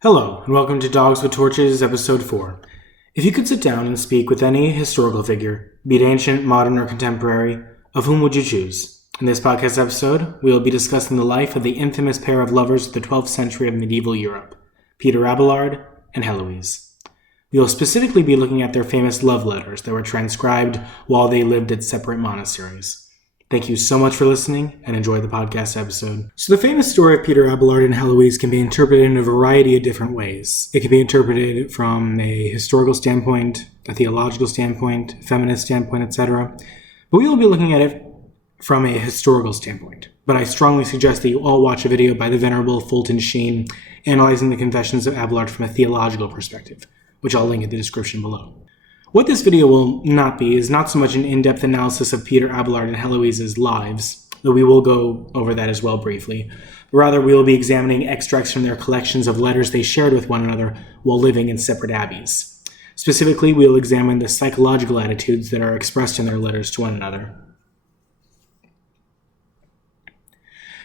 Hello, and welcome to Dogs with Torches, Episode 4. If you could sit down and speak with any historical figure, be it ancient, modern, or contemporary, of whom would you choose? In this podcast episode, we will be discussing the life of the infamous pair of lovers of the 12th century of medieval Europe, Peter Abelard and Heloise. We will specifically be looking at their famous love letters that were transcribed while they lived at separate monasteries. Thank you so much for listening, and enjoy the podcast episode. So the famous story of Peter Abelard and Heloise can be interpreted in a variety of different ways. It can be interpreted from a historical standpoint, a theological standpoint, feminist standpoint, etc. But we will be looking at it from a historical standpoint. But I strongly suggest that you all watch a video by the Venerable Fulton Sheen analyzing the Confessions of Abelard from a theological perspective, which I'll link in the description below. What this video will not be is not so much an in-depth analysis of Peter Abelard and Heloise's lives, though we will go over that as well briefly. Rather, we will be examining extracts from their collections of letters they shared with one another while living in separate abbeys. Specifically, we will examine the psychological attitudes that are expressed in their letters to one another.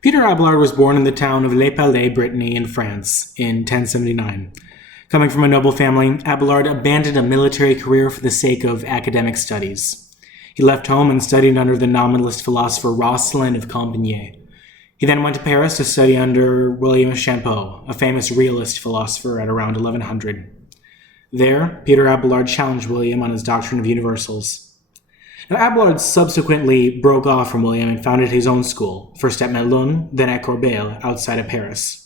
Peter Abelard was born in the town of Les Palais, Brittany, in France, in 1079. Coming from a noble family, Abelard abandoned a military career for the sake of academic studies. He left home and studied under the nominalist philosopher Roscelin of Compiègne. He then went to Paris to study under William of Champeaux, a famous realist philosopher at around 1100. There, Peter Abelard challenged William on his doctrine of universals. Now, Abelard subsequently broke off from William and founded his own school, first at Melun, then at Corbeil, outside of Paris.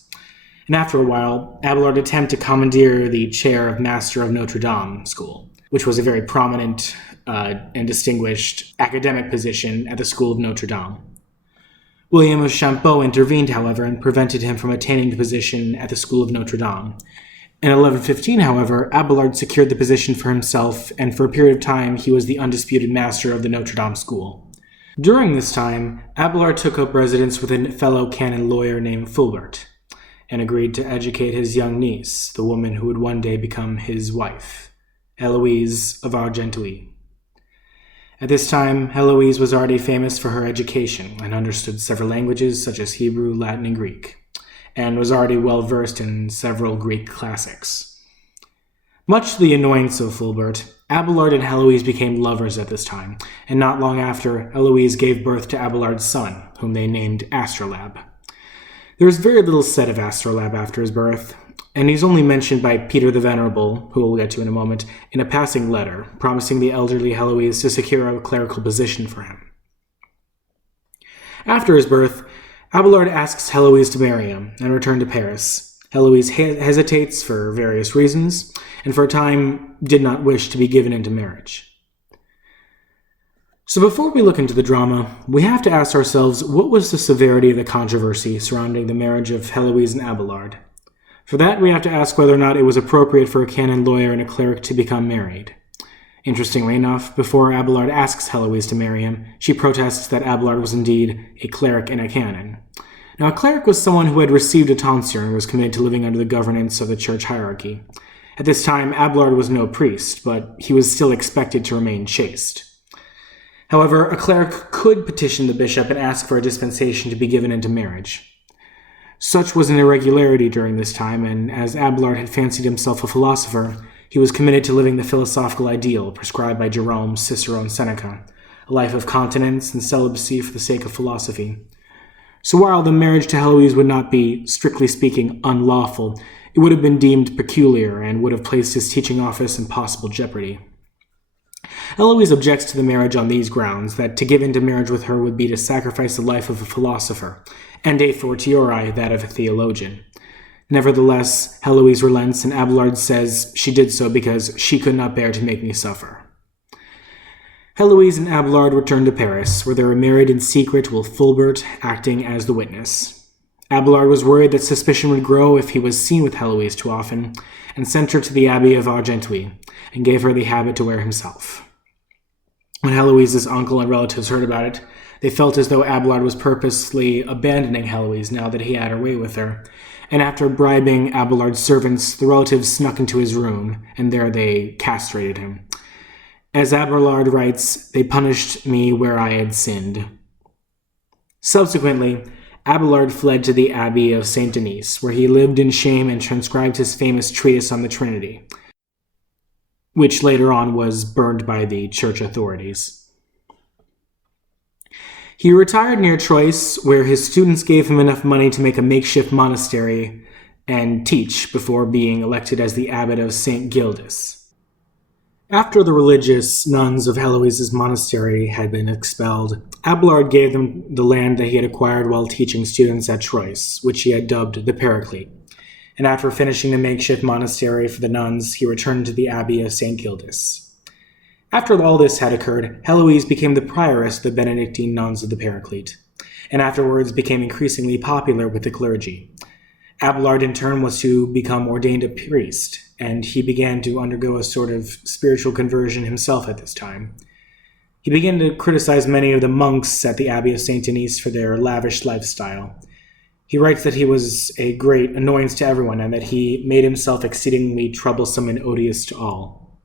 And after a while, Abelard attempted to commandeer the chair of Master of Notre Dame School, which was a very prominent and distinguished academic position at the School of Notre Dame. William of Champeaux intervened, however, and prevented him from attaining the position at the School of Notre Dame. In 1115, however, Abelard secured the position for himself, and for a period of time he was the undisputed master of the Notre Dame School. During this time, Abelard took up residence with a fellow canon lawyer named Fulbert, and agreed to educate his young niece, the woman who would one day become his wife, Heloise of Argenteuil. At this time, Heloise was already famous for her education and understood several languages such as Hebrew, Latin, and Greek, and was already well versed in several Greek classics. Much to the annoyance of Fulbert, Abelard and Heloise became lovers at this time, and not long after, Heloise gave birth to Abelard's son, whom they named Astrolabe. There is very little said of Astrolabe after his birth, and he's only mentioned by Peter the Venerable, who we'll get to in a moment, in a passing letter, promising the elderly Heloise to secure a clerical position for him. After his birth, Abelard asks Heloise to marry him and return to Paris. Heloise hesitates for various reasons, and for a time did not wish to be given into marriage. So before we look into the drama, we have to ask ourselves, what was the severity of the controversy surrounding the marriage of Heloise and Abelard? For that, we have to ask whether or not it was appropriate for a canon lawyer and a cleric to become married. Interestingly enough, before Abelard asks Heloise to marry him, she protests that Abelard was indeed a cleric and a canon. Now, a cleric was someone who had received a tonsure and was committed to living under the governance of the church hierarchy. At this time, Abelard was no priest, but he was still expected to remain chaste. However, a cleric could petition the bishop and ask for a dispensation to be given into marriage. Such was an irregularity during this time, and as Abelard had fancied himself a philosopher, he was committed to living the philosophical ideal prescribed by Jerome, Cicero, and Seneca, a life of continence and celibacy for the sake of philosophy. So while the marriage to Heloise would not be, strictly speaking, unlawful, it would have been deemed peculiar and would have placed his teaching office in possible jeopardy. Heloise objects to the marriage on these grounds, that to give into marriage with her would be to sacrifice the life of a philosopher, and a fortiori that of a theologian. Nevertheless, Heloise relents, and Abelard says she did so because she could not bear to make me suffer. Heloise and Abelard returned to Paris, where they were married in secret with Fulbert acting as the witness. Abelard was worried that suspicion would grow if he was seen with Heloise too often, and sent her to the Abbey of Argenteuil, and gave her the habit to wear himself. When Heloise's uncle and relatives heard about it, they felt as though Abelard was purposely abandoning Heloise now that he had her way with her, and after bribing Abelard's servants, the relatives snuck into his room, and there they castrated him. As Abelard writes, "They punished me where I had sinned." Subsequently, Abelard fled to the Abbey of St. Denis, where he lived in shame and transcribed his famous treatise on the Trinity, which later on was burned by the church authorities. He retired near Troyes, where his students gave him enough money to make a makeshift monastery and teach before being elected as the abbot of St. Gildas. After the religious nuns of Heloise's monastery had been expelled, Abelard gave them the land that he had acquired while teaching students at Troyes, which he had dubbed the Paraclete. And after finishing the makeshift monastery for the nuns, he returned to the Abbey of St. Gildas. After all this had occurred, Heloise became the prioress of the Benedictine nuns of the Paraclete, and afterwards became increasingly popular with the clergy. Abelard, in turn, was to become ordained a priest, and he began to undergo a sort of spiritual conversion himself at this time. He began to criticize many of the monks at the Abbey of St. Denis for their lavish lifestyle. He writes that he was a great annoyance to everyone, and that he made himself exceedingly troublesome and odious to all.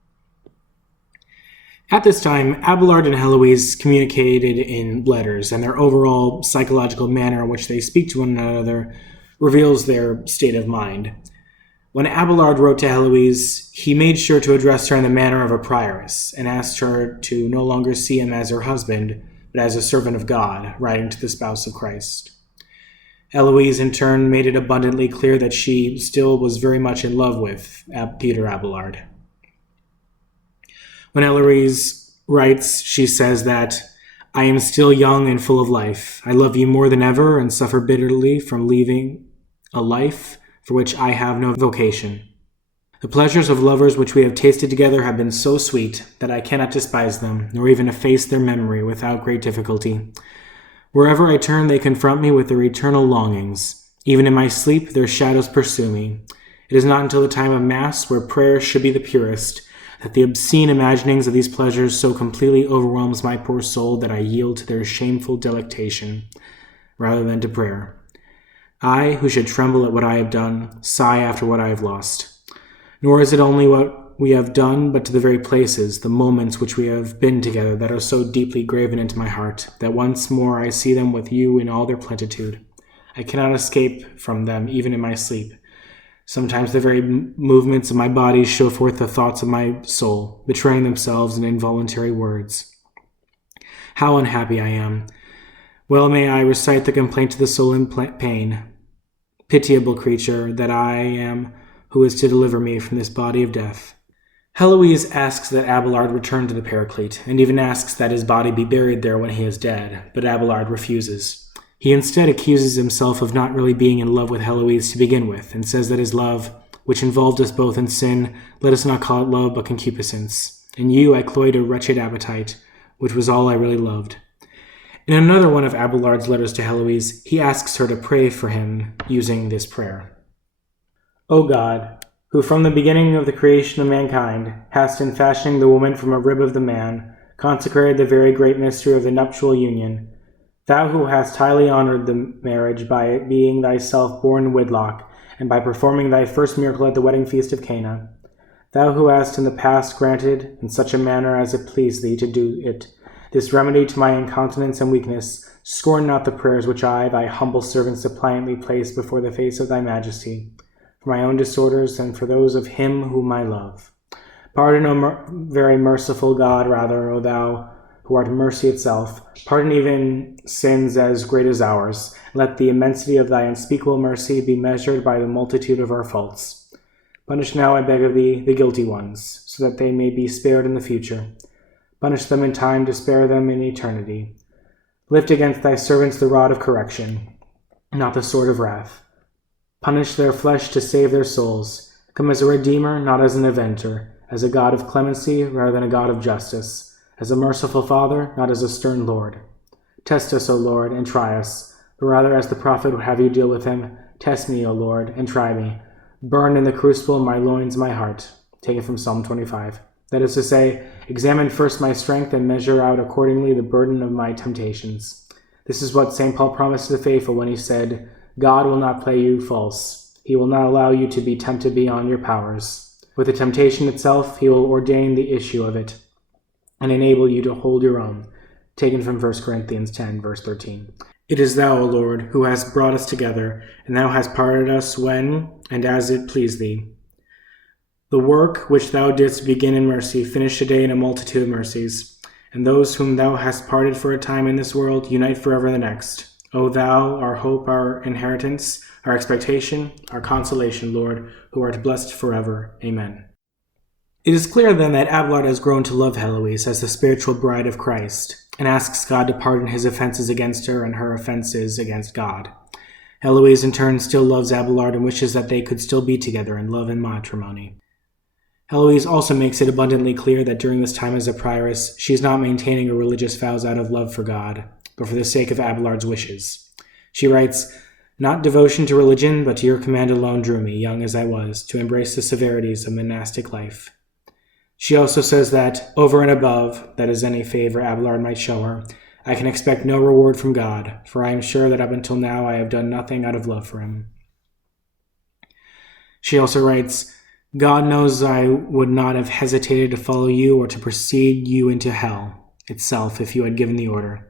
At this time, Abelard and Heloise communicated in letters, and their overall psychological manner in which they speak to one another reveals their state of mind. When Abelard wrote to Heloise, he made sure to address her in the manner of a prioress, and asked her to no longer see him as her husband, but as a servant of God, writing to the spouse of Christ. Heloise, in turn, made it abundantly clear that she still was very much in love with Peter Abelard. When Heloise writes, she says that, "I am still young and full of life. I love you more than ever and suffer bitterly from leaving a life for which I have no vocation. The pleasures of lovers which we have tasted together have been so sweet that I cannot despise them, nor even efface their memory without great difficulty. Wherever I turn, they confront me with their eternal longings. Even in my sleep, their shadows pursue me. It is not until the time of Mass, where prayer should be the purest, that the obscene imaginings of these pleasures so completely overwhelms my poor soul that I yield to their shameful delectation, rather than to prayer. I, who should tremble at what I have done, sigh after what I have lost. Nor is it only what we have done, but to the very places, the moments which we have been together, that are so deeply graven into my heart, that once more I see them with you in all their plenitude. I cannot escape from them even in my sleep. Sometimes the very movements of my body show forth the thoughts of my soul, betraying themselves in involuntary words. How unhappy I am! Well may I recite the complaint to the soul in pain. Pitiable creature that I am, who is to deliver me from this body of death." Heloise asks that Abelard return to the Paraclete, and even asks that his body be buried there when he is dead, but Abelard refuses. He instead accuses himself of not really being in love with Heloise to begin with, and says that his love, which involved us both in sin, let us not call it love but concupiscence. In you I cloyed a wretched appetite, which was all I really loved. In another one of Abelard's letters to Heloise, he asks her to pray for him using this prayer. O God, who from the beginning of the creation of mankind hast in fashioning the woman from a rib of the man, consecrated the very great mystery of the nuptial union, thou who hast highly honored the marriage by being thyself born in wedlock, and by performing thy first miracle at the wedding feast of Cana, thou who hast in the past granted, in such a manner as it pleased thee to do it, this remedy to my incontinence and weakness, scorn not the prayers which I, thy humble servant, suppliantly place before the face of thy majesty, for my own disorders and for those of him whom I love. Pardon, O very merciful God, rather, O thou who art mercy itself, pardon even sins as great as ours. Let the immensity of thy unspeakable mercy be measured by the multitude of our faults. Punish now, I beg of thee, the guilty ones, so that they may be spared in the future. Punish them in time to spare them in eternity. Lift against thy servants the rod of correction, not the sword of wrath. Punish their flesh to save their souls. Come as a redeemer, not as an avenger, as a God of clemency rather than a God of justice, as a merciful Father, not as a stern Lord. Test us, O Lord, and try us, but rather as the prophet would have you deal with him. Test me, O Lord, and try me. Burn in the crucible my loins, my heart. Taken from Psalm 25. That is to say, examine first my strength and measure out accordingly the burden of my temptations. This is what St. Paul promised to the faithful when he said, God will not play you false. He will not allow you to be tempted beyond your powers. With the temptation itself, he will ordain the issue of it and enable you to hold your own. Taken from 1 Corinthians 10, verse 13. It is thou, O Lord, who hast brought us together, and thou hast parted us when and as it pleased thee. The work which thou didst begin in mercy, finish today in a multitude of mercies. And those whom thou hast parted for a time in this world, unite forever in the next. O thou, our hope, our inheritance, our expectation, our consolation, Lord, who art blessed forever. Amen. It is clear then that Abelard has grown to love Heloise as the spiritual bride of Christ, and asks God to pardon his offenses against her and her offenses against God. Heloise in turn still loves Abelard and wishes that they could still be together in love and matrimony. Heloise also makes it abundantly clear that during this time as a prioress, she is not maintaining her religious vows out of love for God, but for the sake of Abelard's wishes. She writes, "Not devotion to religion, but to your command alone drew me, young as I was, to embrace the severities of monastic life." She also says that, over and above, that is any favor Abelard might show her, I can expect no reward from God, for I am sure that up until now I have done nothing out of love for him. She also writes, God knows I would not have hesitated to follow you or to precede you into hell itself if you had given the order.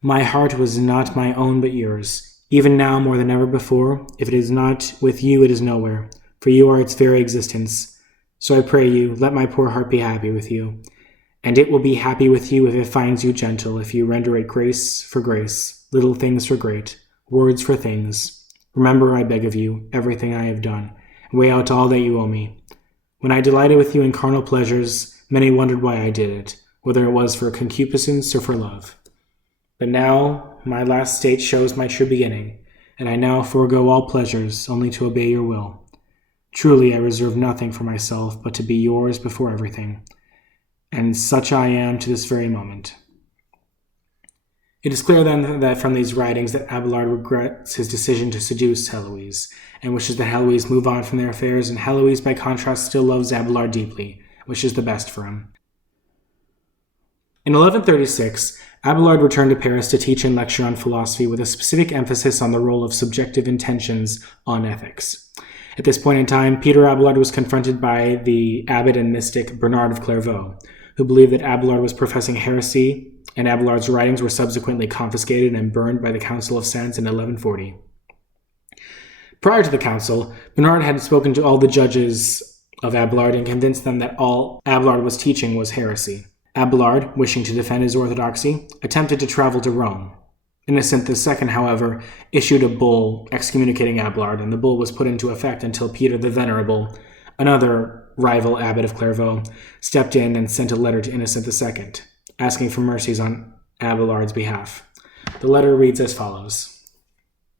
My heart was not my own but yours. Even now more than ever before, if it is not with you, it is nowhere, for you are its very existence. So I pray you, let my poor heart be happy with you. And it will be happy with you if it finds you gentle, if you render it grace for grace, little things for great, words for things. Remember, I beg of you, everything I have done. Weigh out all that you owe me. When I delighted with you in carnal pleasures, many wondered why I did it, whether it was for concupiscence or for love. But now my last state shows my true beginning, and I now forego all pleasures, only to obey your will. Truly I reserve nothing for myself, but to be yours before everything, and such I am to this very moment. It is clear then that from these writings that Abelard regrets his decision to seduce Heloise, and wishes that Heloise move on from their affairs, and Heloise by contrast still loves Abelard deeply, wishes the best for him. In 1136, Abelard returned to Paris to teach and lecture on philosophy with a specific emphasis on the role of subjective intentions on ethics. At this point in time, Peter Abelard was confronted by the abbot and mystic Bernard of Clairvaux, who believed that Abelard was professing heresy, and Abelard's writings were subsequently confiscated and burned by the Council of Sens in 1140. Prior to the council, Bernard had spoken to all the judges of Abelard and convinced them that all Abelard was teaching was heresy. Abelard, wishing to defend his orthodoxy, attempted to travel to Rome. Innocent II, however, issued a bull excommunicating Abelard, and the bull was put into effect until Peter the Venerable, another rival abbot of Clairvaux, stepped in and sent a letter to Innocent II, asking for mercies on Abelard's behalf. The letter reads as follows.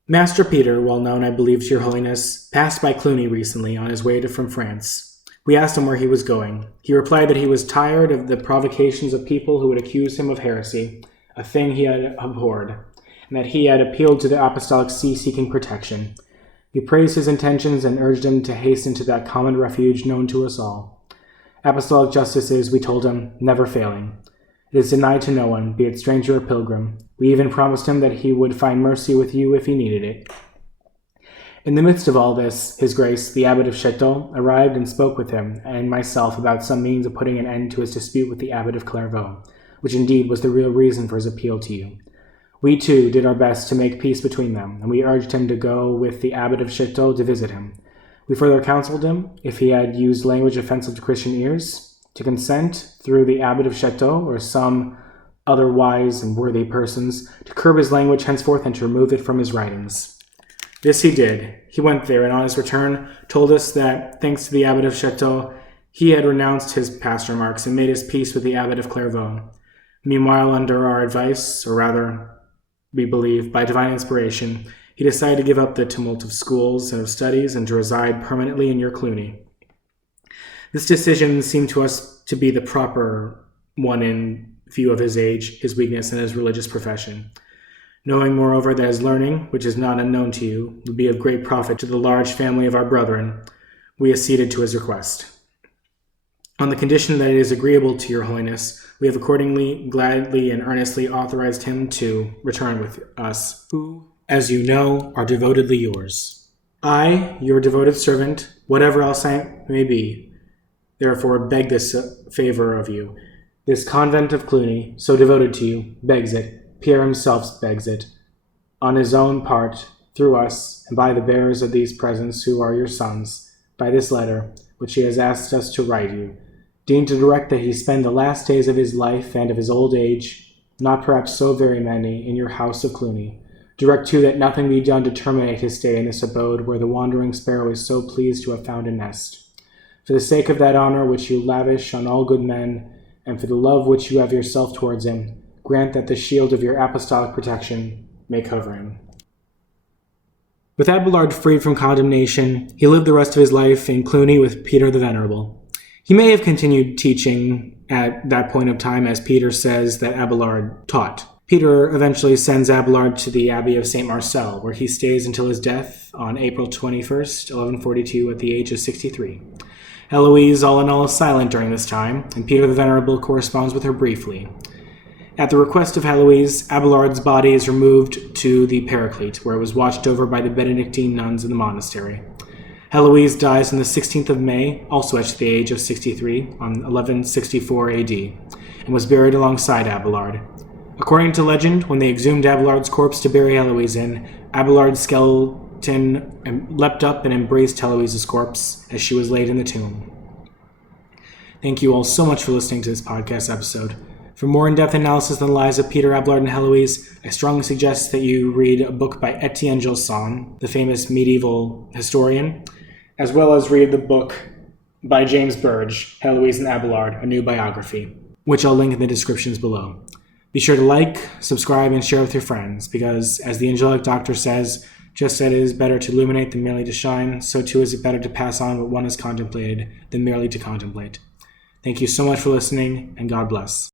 Master Peter, well known, I believe, to your holiness, passed by Cluny recently on his way from France. We asked him where he was going. He replied that he was tired of the provocations of people who would accuse him of heresy, a thing he had abhorred, and that he had appealed to the apostolic see seeking protection. We praised his intentions and urged him to hasten to that common refuge known to us all. Apostolic justice is, we told him, never failing. It is denied to no one, be it stranger or pilgrim. We even promised him that he would find mercy with you if he needed it. In the midst of all this, His Grace, the Abbot of Château, arrived and spoke with him and myself about some means of putting an end to his dispute with the Abbot of Clairvaux, which indeed was the real reason for his appeal to you. We, too, did our best to make peace between them, and we urged him to go with the Abbot of Château to visit him. We further counseled him, if he had used language offensive to Christian ears, to consent through the Abbot of Château or some other wise and worthy persons to curb his language henceforth and to remove it from his writings. This he did. He went there, and on his return told us that, thanks to the Abbot of Château, he had renounced his past remarks and made his peace with the Abbot of Clairvaux. Meanwhile, under our advice, or rather, we believe, by divine inspiration, he decided to give up the tumult of schools and of studies and to reside permanently in your Cluny. This decision seemed to us to be the proper one in view of his age, his weakness, and his religious profession. Knowing, moreover, that his learning, which is not unknown to you, would be of great profit to the large family of our brethren, we acceded to his request. On the condition that it is agreeable to your holiness, we have accordingly gladly and earnestly authorized him to return with us, who, as you know, are devotedly yours. I, your devoted servant, whatever else I may be, therefore beg this favor of you. This convent of Cluny, so devoted to you, begs it, Pierre himself begs it, on his own part, through us, and by the bearers of these presents who are your sons, by this letter, which he has asked us to write you, deign to direct that he spend the last days of his life and of his old age, not perhaps so very many, in your house of Cluny. Direct, too, that nothing be done to terminate his stay in this abode where the wandering sparrow is so pleased to have found a nest. For the sake of that honor which you lavish on all good men, and for the love which you have yourself towards him, grant that the shield of your apostolic protection may cover him. With Abelard freed from condemnation, he lived the rest of his life in Cluny with Peter the Venerable. He may have continued teaching at that point of time, as Peter says that Abelard taught. Peter eventually sends Abelard to the Abbey of St. Marcel, where he stays until his death on April 21st, 1142, at the age of 63. Heloise, all in all, is silent during this time, and Peter the Venerable corresponds with her briefly. At the request of Heloise, Abelard's body is removed to the Paraclete, where it was watched over by the Benedictine nuns in the monastery. Heloise dies on the 16th of May, also at the age of 63, on 1164 AD, and was buried alongside Abelard. According to legend, when they exhumed Abelard's corpse to bury Heloise in, Abelard's skeleton leapt up and embraced Heloise's corpse as she was laid in the tomb. Thank you all so much for listening to this podcast episode. For more in-depth analysis of the lives of Peter Abelard and Heloise, I strongly suggest that you read a book by Etienne Gilson, the famous medieval historian, as well as read the book by James Burge, Heloise and Abelard, A New Biography, which I'll link in the descriptions below. Be sure to like, subscribe, and share with your friends, because, as the Angelic Doctor says, just as it is better to illuminate than merely to shine, so too is it better to pass on what one has contemplated than merely to contemplate. Thank you so much for listening, and God bless.